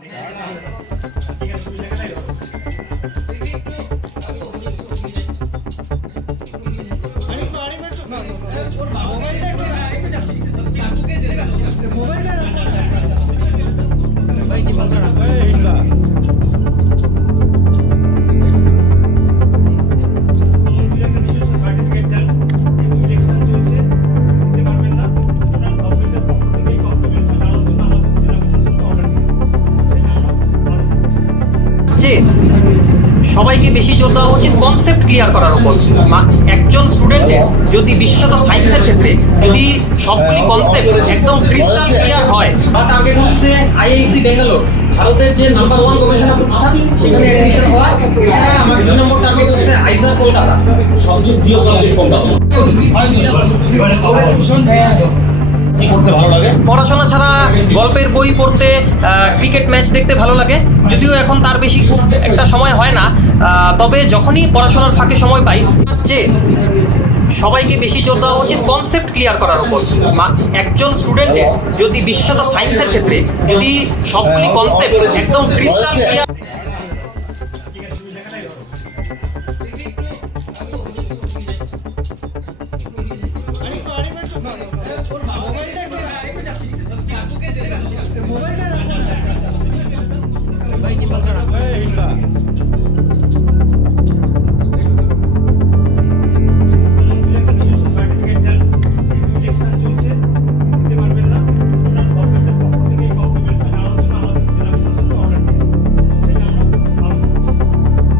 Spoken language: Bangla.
Obrigado. যে সবাইকে বেশি জোর দেওয়া উচিত কনসেপ্ট ক্লিয়ার করার উপর একজন স্টুডেন্টের যদি বিশেষত সায়েন্সের ক্ষেত্রে যদি সবগুলি কনসেপ্ট একদম ক্রিস্টাল ক্লিয়ার হয় বা টার্গেট হচ্ছে আইআইসি ব্যাঙ্গালোর ভারতের যে নাম্বার ওয়ান গবেষণা প্রতিষ্ঠান সেখানে অ্যাডমিশন হওয়া এছাড়া আমার দুই নম্বর টার্গেট হচ্ছে আইজার কলকাতা সবচেয়ে প্রিয় সাবজেক্ট? এবারে কি করতে ভালো লাগে? পড়াশোনা ছাড়া গল্পের বই পড়তে ক্রিকেট ম্যাচ দেখতে ভালো লাগে। যদিও এখন তার বেশি খুব একটা সময় হয় না তবে যখনই পড়াশোনার ফাঁকে সময় পাই, যে সবাইকে বেশি জোর দেওয়া উচিত কনসেপ্ট ক্লিয়ার করার উপর। একজন স্টুডেন্টের যদি বিশেষত সায়েন্সের ক্ষেত্রে যদি সবগুলি কনসেপ্ট একদম ক্রিস্টাল ক্লিয়ার मोबाईल